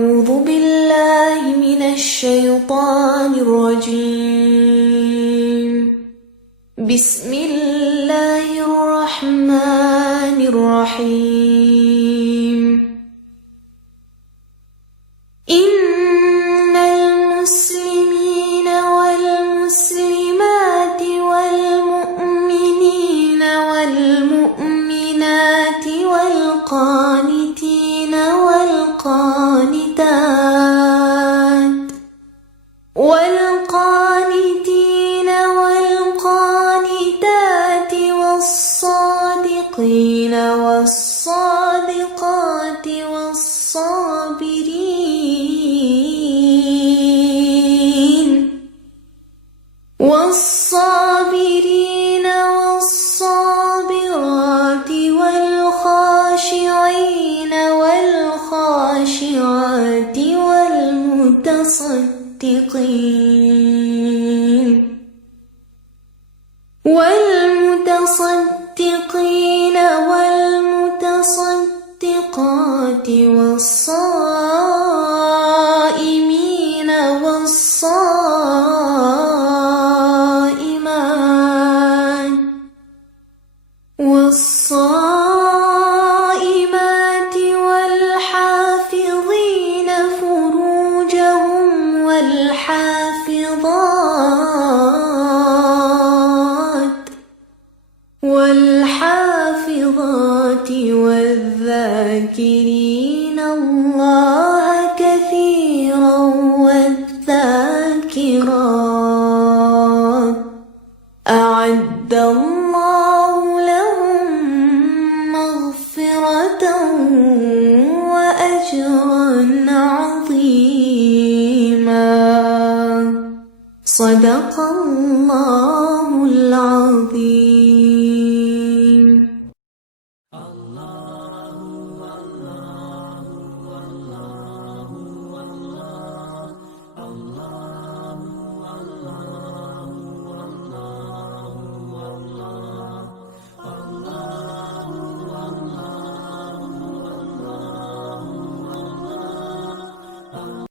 أعوذ بالله من الشيطان الرجيم. بسم الله الرحمن الرحيم. إن المسلمين والمسلمات والمؤمنين والمؤمنات والقانتين والقانتات والصادقين والصادقات والصابرين والصابرات والخاشعين والخاشعات والمتصدقين والمتصدقات والصائمين والصائمات والحافظين فروجهم والحافظات والذاكرين الله كثيرا والذاكرات أعد الله لهم مغفرة وأجرا عظيما. صدق الله العظيم.